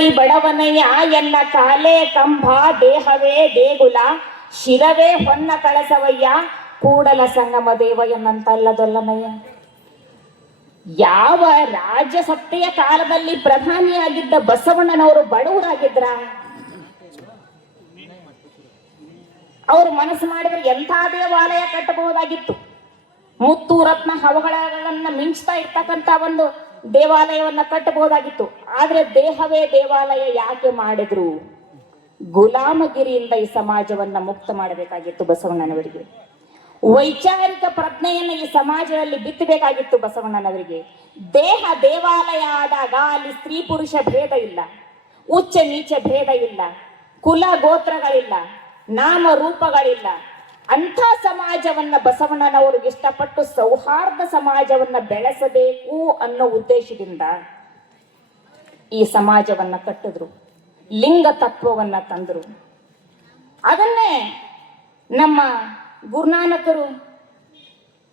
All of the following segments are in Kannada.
ಕಾಲಿ ಬಡವನಯ್ಯ ಎನ್ನ ಕಾಲೇ ಕಂಬ ದೇಹವೇ ದೇಗುಲ ಶಿರವೇ ಹೊನ್ನ ಕಳಸವಯ್ಯ ಕೂಡಲ ಸಂಗಮ ದೇವ ಎನ್ನಂತಲ್ಲದೊಲ್ಲನಯ್ಯ. ಯಾವ ರಾಜ್ಯಸತ್ತೆಯ ಕಾಲದಲ್ಲಿ ಪ್ರಧಾನಿಯಾಗಿದ್ದ ಬಸವಣ್ಣನವರು ಬಡವರಾಗಿದ್ರ? ಅವರು ಮನಸ್ಸು ಮಾಡಿದ್ರೆ ಎಂಥ ದೇವಾಲಯ ಕಟ್ಟಬಹುದಾಗಿತ್ತು. ಮುತ್ತು ರತ್ನ ಹವಗಳನ್ನ ಮಿಂಚ್ತಾ ಇರ್ತಕ್ಕಂಥ ಒಂದು ದೇವಾಲಯವನ್ನ ಕಟ್ಟಬಹುದಾಗಿತ್ತು. ಆದ್ರೆ ದೇಹವೇ ದೇವಾಲಯ ಯಾಕೆ ಮಾಡಿದ್ರು? ಗುಲಾಮಗಿರಿಯಿಂದ ಈ ಸಮಾಜವನ್ನ ಮುಕ್ತ ಮಾಡಬೇಕಾಗಿತ್ತು ಬಸವಣ್ಣನವರಿಗೆ. ವೈಚಾರಿಕ ಪ್ರಜ್ಞೆಯನ್ನು ಈ ಸಮಾಜದಲ್ಲಿ ಬಿತ್ತಬೇಕಾಗಿತ್ತು ಬಸವಣ್ಣನವರಿಗೆ. ದೇಹ ದೇವಾಲಯ ಆದಾಗ ಅಲ್ಲಿ ಸ್ತ್ರೀ ಪುರುಷ ಭೇದ ಇಲ್ಲ, ಉಚ್ಚ ನೀಚ ಭೇದ ಇಲ್ಲ, ಕುಲ ಗೋತ್ರಗಳಿಲ್ಲ, ನಾಮ ರೂಪಗಳಿಲ್ಲ. ಅಂಥ ಸಮಾಜವನ್ನ ಬಸವಣ್ಣನವರು ಇಷ್ಟಪಟ್ಟು ಸೌಹಾರ್ದ ಸಮಾಜವನ್ನ ಬೆಳೆಸಬೇಕು ಅನ್ನೋ ಉದ್ದೇಶದಿಂದ ಈ ಸಮಾಜವನ್ನ ಕಟ್ಟಿದ್ರು. ಲಿಂಗ ತತ್ವವನ್ನ ತಂದ್ರು. ಅದನ್ನೇ ನಮ್ಮ ಗುರುನಾನಕರು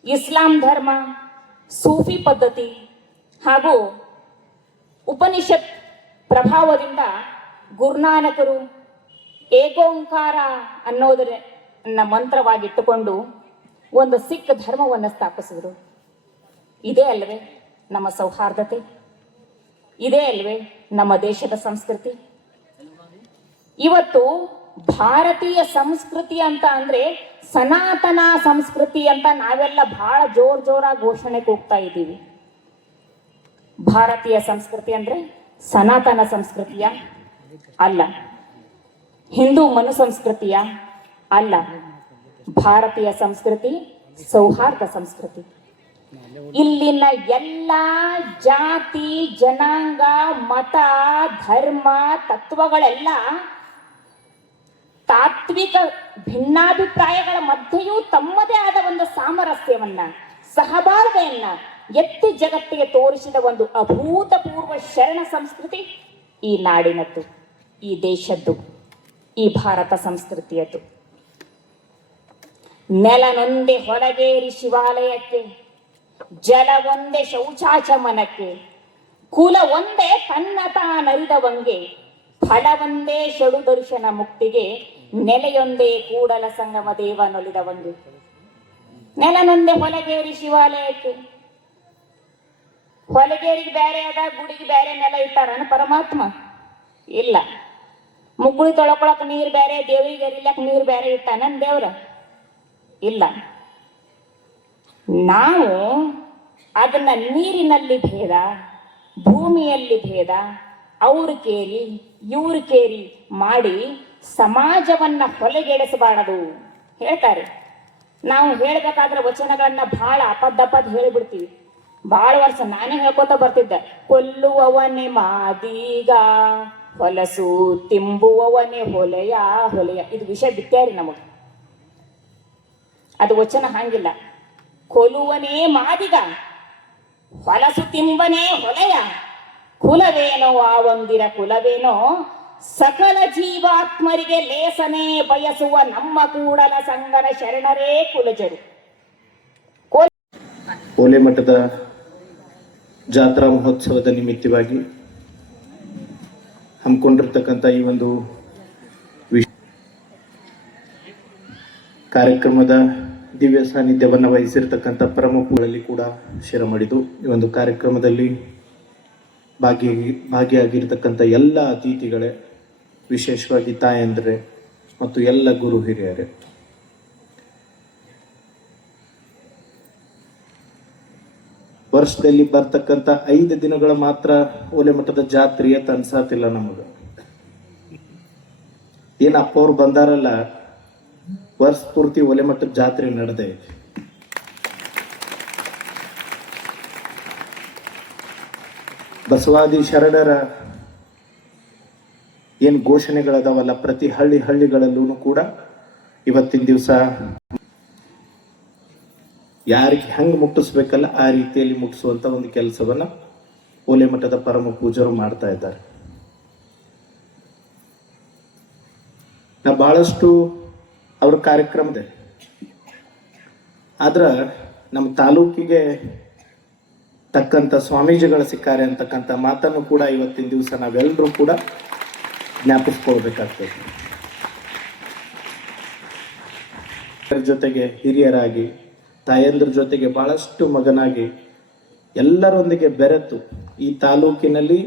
ಇಸ್ಲಾಂ ಧರ್ಮ, ಸೂಫಿ ಪದ್ಧತಿ ಹಾಗೂ ಉಪನಿಷತ್ ಪ್ರಭಾವದಿಂದ ಗುರುನಾನಕರು ಏಕೋಂಕಾರ ಅನ್ನೋದನ್ನ ಮಂತ್ರವಾಗಿಟ್ಟುಕೊಂಡು ಒಂದು ಸಿಖ್ ಧರ್ಮವನ್ನು ಸ್ಥಾಪಿಸಿದ್ರು. ಇದೇ ಅಲ್ವೇ ನಮ್ಮ ಸೌಹಾರ್ದತೆ? ಇದೇ ಅಲ್ವೇ ನಮ್ಮ ದೇಶದ ಸಂಸ್ಕೃತಿ? ಇವತ್ತು ಭಾರತೀಯ ಸಂಸ್ಕೃತಿ ಅಂತ ಅಂದ್ರೆ ಸನಾತನ ಸಂಸ್ಕೃತಿ ಅಂತ ನಾವೆಲ್ಲ ಬಹಳ ಜೋರಾಗಿ ಘೋಷಣೆ ಕೂಗ್ತಾ ಇದ್ದೀವಿ. ಭಾರತೀಯ ಸಂಸ್ಕೃತಿ ಅಂದ್ರೆ ಸನಾತನ ಸಂಸ್ಕೃತಿಯ ಅಲ್ಲ, ಹಿಂದೂ ಮನು ಸಂಸ್ಕೃತಿಯ ಅಲ್ಲ. ಭಾರತೀಯ ಸಂಸ್ಕೃತಿ ಸೌಹಾರ್ದ ಸಂಸ್ಕೃತಿ. ಇಲ್ಲಿನ ಎಲ್ಲ ಜಾತಿ, ಜನಾಂಗ, ಮತ, ಧರ್ಮ, ತತ್ವಗಳೆಲ್ಲ ತಾತ್ವಿಕ ಭಿನ್ನಾಭಿಪ್ರಾಯಗಳ ಮಧ್ಯೆಯೂ ತಮ್ಮದೇ ಆದ ಒಂದು ಸಾಮರಸ್ಯವನ್ನ, ಸಹಬಾಳ್ವೆಯನ್ನ ಎತ್ತಿ ಜಗತ್ತಿಗೆ ತೋರಿಸಿದ ಒಂದು ಅಭೂತಪೂರ್ವ ಶರಣ ಸಂಸ್ಕೃತಿ ಈ ನಾಡಿನದ್ದು, ಈ ದೇಶದ್ದು, ಈ ಭಾರತ ಸಂಸ್ಕೃತಿಯದ್ದು. ನೆಲನೊಂದೇ ಹೊಲಗೇರಿ ಶಿವಾಲಯಕ್ಕೆ, ಜಲ ಒಂದೇ ಶೌಚಾಚಮನಕ್ಕೆ, ಕುಲ ಒಂದೇ ತನ್ನ ತಾನರಿದವಂಗೆ, ಫಲ ಒಂದೇ ಷಡು ದರ್ಶನ ಮುಕ್ತಿಗೆ, ನೆಲೆಯೊಂದೇ ಕೂಡಲ ಸಂಗಮ ದೇವ ನೊಲಿದವಂಗೆ. ನೆಲನೊಂದೇ ಹೊಲಗೇರಿ ಶಿವಾಲಯಕ್ಕೆ. ಹೊಲಗೇರಿಗೆ ಬೇರೆ ಅದ, ಗುಡಿಗೆ ಬೇರೆ ನೆಲ ಇಟ್ಟಾರನ ಪರಮಾತ್ಮ? ಇಲ್ಲ. ಮುಗುಳಿ ತೊಳ್ಕೊಳಕ್ ನೀರು ಬೇರೆ, ದೇವರಿಗೆ ಎರಿಲಕ್ ನೀರು ಬೇರೆ ಇಟ್ಟಾನ ದೇವ್ರ? ಇಲ್ಲ. ನಾವು ಅದನ್ನ ನೀರಿನಲ್ಲಿ ಭೇದ, ಭೂಮಿಯಲ್ಲಿ ಭೇದ, ಅವ್ರ ಕೇರಿ ಇವ್ರ ಕೇರಿ ಮಾಡಿ ಸಮಾಜವನ್ನ ಹೊಲೆಗೆಡಿಸಬಾರದು ಹೇಳ್ತಾರೆ. ನಾವು ಹೇಳ್ಬೇಕಾದ್ರೆ ವಚನಗಳನ್ನ ಬಹಳ ಅಪದ್ ಹೇಳಿಬಿಡ್ತೀವಿ. ಬಹಳ ವರ್ಷ ನಾನೇ ಹೇಳ್ಕೊತ ಬರ್ತಿದ್ದೆ. ಕೊಲ್ಲುವವನೇ ಮಾದೀಗ, ಹೊಲಸು ತಿಂಬುವವನೇ ಹೊಲೆಯ ಹೊಲೆಯ. ಇದು ವಿಷಯ ಬಿತ್ಯಾರಿ ನಮಗ. ಅದು ವಚನ ಹಂಗಿಲ್ಲ. ಕೊಲುವನೇ ಮಾದಿಗ, ಹೊಲಸು ತಿಂಬನೇ ಹೊಲೆಯ, ಕುಲವೇನೋ ಆ ಒಂದಿರ ಕುಲವೇನೋ, ಸಕಲ ಜೀವಾತ್ಮರಿಗೆ ಲೇಸನೆ ಬಯಸುವ ನಮ್ಮ ಕೂಡಲ ಸಂಗನ ಶರಣರೇ ಕುಲಜರು. ಓಲೆ ಮಠದ ಜಾತ್ರಾ ಮಹೋತ್ಸವದ ನಿಮಿತ್ತವಾಗಿ ಹಮ್ಮಿಕೊಂಡಿರ್ತಕ್ಕಂಥ ಈ ಒಂದು ಕಾರ್ಯಕ್ರಮದ ದಿವ್ಯ ಸಾನ್ನಿಧ್ಯವನ್ನು ವಹಿಸಿರ್ತಕ್ಕಂಥ ಪ್ರಮುಖರಲ್ಲಿ ಕೂಡ ಶಿರಮಡಿದು ಈ ಒಂದು ಕಾರ್ಯಕ್ರಮದಲ್ಲಿ ಭಾಗಿಯಾಗಿರ್ತಕ್ಕಂಥ ಎಲ್ಲ ಅತಿಥಿಗಳೇ, ವಿಶೇಷವಾಗಿ ತಾಯಂದ್ರೆ ಮತ್ತು ಎಲ್ಲ ಗುರು ಹಿರಿಯರೇ, ವರ್ಷದಲ್ಲಿ ಬರ್ತಕ್ಕಂಥ 5 ದಿನಗಳ ಮಾತ್ರ ಓಲೆ ಮಠದ ಜಾತ್ರೆ ಅಂತ ಅನ್ಸಾತಿಲ್ಲ ನಮಗ. ಏನ್ ಅಪ್ಪ ಅವ್ರು ಬಂದಾರಲ್ಲ, ವರ್ಷ ಪೂರ್ತಿ ಓಲೆ ಮಠದ ಜಾತ್ರೆ ನಡೆದೇ ಐತಿ. ಬಸವಾದಿ ಶರಣರ ಏನ್ ಘೋಷಣೆಗಳದಾವಲ್ಲ, ಪ್ರತಿ ಹಳ್ಳಿಗಳಲ್ಲೂ ಕೂಡ ಇವತ್ತಿನ ದಿವಸ ಯಾರಿಗೆ ಹೆಂಗೆ ಮುಟ್ಟಿಸ್ಬೇಕಲ್ಲ ಆ ರೀತಿಯಲ್ಲಿ ಮುಟ್ಟಿಸುವಂತ ಒಂದು ಕೆಲಸವನ್ನ ಓಲೆ ಮಠದ ಪರಮ ಪೂಜರು ಮಾಡ್ತಾ ಇದ್ದಾರೆ. ನಾ ಬಹಳಷ್ಟು ಅವ್ರ ಕಾರ್ಯಕ್ರಮ ಆದ್ರ ನಮ್ಮ ತಾಲೂಕಿಗೆ ತಕ್ಕಂಥ ಸ್ವಾಮೀಜಿಗಳು ಸಿಕ್ಕಾರೆ ಅಂತಕ್ಕಂಥ ಮಾತನ್ನು ಕೂಡ ಇವತ್ತಿನ ದಿವಸ ನಾವೆಲ್ಲರೂ ಕೂಡ ಜ್ಞಾಪಿಸ್ಕೊಳ್ಬೇಕಾಗ್ತದೆ. ಜೊತೆಗೆ ಹಿರಿಯರಾಗಿ, ತಾಯಂದ್ರ ಜೊತೆಗೆ ಬಹಳಷ್ಟು ಮಗನಾಗಿ ಎಲ್ಲರೊಂದಿಗೆ ಬೆರೆತು ಈ ತಾಲೂಕಿನಲ್ಲಿ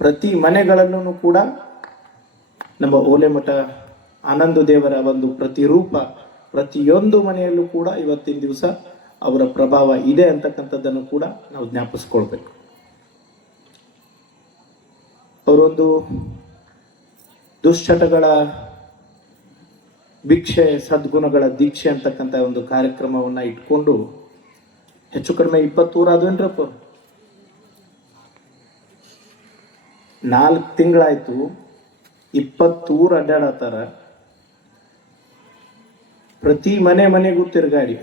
ಪ್ರತಿ ಮನೆಗಳಲ್ಲೂ ಕೂಡ ನಮ್ಮ ಓಲೆಮಠ ಆನಂದ ದೇವರ ಒಂದು ಪ್ರತಿರೂಪ ಪ್ರತಿಯೊಂದು ಮನೆಯಲ್ಲೂ ಕೂಡ ಇವತ್ತಿನ ದಿವಸ ಅವರ ಪ್ರಭಾವ ಇದೆ ಅಂತಕ್ಕಂಥದ್ದನ್ನು ಕೂಡ ನಾವು ಜ್ಞಾಪಿಸ್ಕೊಳ್ಬೇಕು. ಅವರೊಂದು ದುಶ್ಚಟಗಳ ಭಿಕ್ಷೆ ಸದ್ಗುಣಗಳ ದೀಕ್ಷೆ ಅಂತಕ್ಕಂಥ ಒಂದು ಕಾರ್ಯಕ್ರಮವನ್ನ ಇಟ್ಕೊಂಡು ಹೆಚ್ಚು ಕಡಿಮೆ 20 ಊರು ಆದ್ವೇನ್ರಪ್ಪ, 4 ತಿಂಗಳಾಯ್ತು, 20 ಊರು ಅಡ್ಡಾಡತ್ತಾರ. ಪ್ರತಿ ಮನೆಗೂ ತಿರುಗಾಡಿ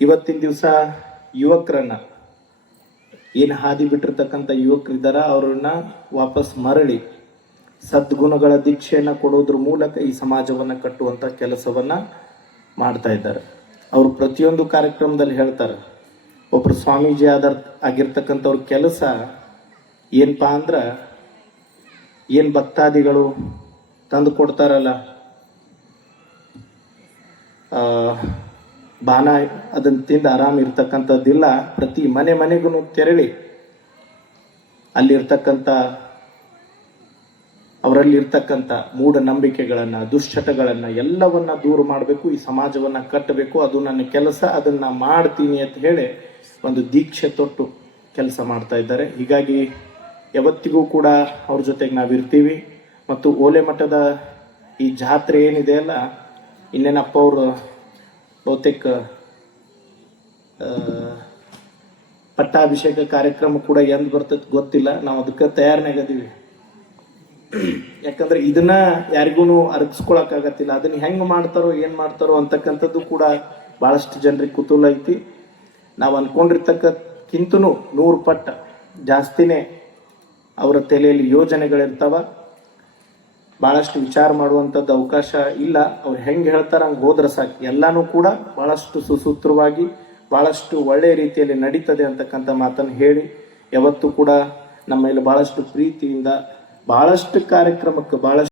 ಇವತ್ತಿನ ದಿವಸ ಯುವಕರನ್ನ ಏನು ಹಾದಿ ಬಿಟ್ಟಿರ್ತಕ್ಕಂಥ ಯುವಕರಿದ್ದಾರ ಅವ್ರನ್ನ ವಾಪಸ್ ಮರಳಿ ಸದ್ಗುಣಗಳ ದೀಕ್ಷೆಯನ್ನು ಕೊಡೋದ್ರ ಮೂಲಕ ಈ ಸಮಾಜವನ್ನು ಕಟ್ಟುವಂಥ ಕೆಲಸವನ್ನ ಮಾಡ್ತಾ ಇದ್ದಾರೆ. ಅವರು ಪ್ರತಿಯೊಂದು ಕಾರ್ಯಕ್ರಮದಲ್ಲಿ ಹೇಳ್ತಾರೆ, ಒಬ್ರು ಸ್ವಾಮೀಜಿ ಆಗಿರ್ತಕ್ಕಂಥವ್ರ ಕೆಲಸ ಏನಪ್ಪಾ ಅಂದ್ರೆ, ಏನು ಭಕ್ತಾದಿಗಳು ತಂದು ಕೊಡ್ತಾರಲ್ಲ ಬಾನ, ಅದನ್ನ ತಿಂದು ಆರಾಮ್ ಇರ್ತಕ್ಕಂಥದ್ದಿಲ್ಲ. ಪ್ರತಿ ಮನೆಗೂ ತೆರಳಿ ಅಲ್ಲಿರ್ತಕ್ಕಂಥ ಅವರಲ್ಲಿರ್ತಕ್ಕಂಥ ಮೂಢನಂಬಿಕೆಗಳನ್ನ, ದುಶ್ಚಟಗಳನ್ನ ಎಲ್ಲವನ್ನ ದೂರ ಮಾಡಬೇಕು, ಈ ಸಮಾಜವನ್ನ ಕಟ್ಟಬೇಕು, ಅದು ನನ್ನ ಕೆಲಸ, ಅದನ್ನ ಮಾಡ್ತೀನಿ ಅಂತ ಹೇಳಿ ಒಂದು ದೀಕ್ಷೆ ತೊಟ್ಟು ಕೆಲಸ ಮಾಡ್ತಾ ಇದ್ದಾರೆ. ಹೀಗಾಗಿ ಯಾವತ್ತಿಗೂ ಕೂಡ ಅವ್ರ ಜೊತೆಗೆ ನಾವಿರ್ತೀವಿ. ಮತ್ತು ಓಲೆ ಮಠದ ಈ ಜಾತ್ರೆ ಏನಿದೆ ಅಲ್ಲ, ಇನ್ನೇನಪ್ಪ ಅವರು ಬಹುತೇಕ ಪಟ್ಟಾಭಿಷೇಕ ಕಾರ್ಯಕ್ರಮ ಕೂಡ ಎಂದು ಬರ್ತದೆ ಗೊತ್ತಿಲ್ಲ, ನಾವು ಅದಕ್ಕೆ ತಯಾರನಾಗದೀವಿ. ಯಾಕಂದ್ರೆ ಇದನ್ನ ಯಾರಿಗೂ ಅರ್ಗಿಸ್ಕೊಳಕ್ಕಾಗತ್ತಿಲ್ಲ. ಅದನ್ನ ಹೆಂಗ್ ಮಾಡ್ತಾರೋ ಏನ್ ಮಾಡ್ತಾರೋ ಅಂತಕ್ಕಂಥದ್ದು ಕೂಡ ಬಹಳಷ್ಟು ಜನರಿಗೆ ಕುತೂಹಲ ಐತಿ. ನಾವು ಅನ್ಕೊಂಡಿರ್ತಕ್ಕಿಂತನೂ 100 ಪಟ್ಟು ಜಾಸ್ತಿನೇ ಅವರ ತಲೆಯಲ್ಲಿ ಯೋಜನೆಗಳಿರ್ತಾವ. ಬಹಳಷ್ಟು ವಿಚಾರ ಮಾಡುವಂಥದ್ದು ಅವಕಾಶ ಇಲ್ಲ. ಅವ್ರು ಹೆಂಗೆ ಹೇಳ್ತಾರ ಹಂಗೆ ಹೋದ್ರೆ ಸಾಕು, ಎಲ್ಲಾನು ಕೂಡ ಬಹಳಷ್ಟು ಸುಸೂತ್ರವಾಗಿ ಬಹಳಷ್ಟು ಒಳ್ಳೆಯ ರೀತಿಯಲ್ಲಿ ನಡೀತದೆ ಅಂತಕ್ಕಂಥ ಮಾತನ್ನು ಹೇಳಿ, ಯಾವತ್ತೂ ಕೂಡ ನಮ್ಮ ಮೇಲೆ ಬಹಳಷ್ಟು ಪ್ರೀತಿಯಿಂದ ಬಹಳಷ್ಟು ಕಾರ್ಯಕ್ರಮಕ್ಕೆ ಬಹಳಷ್ಟು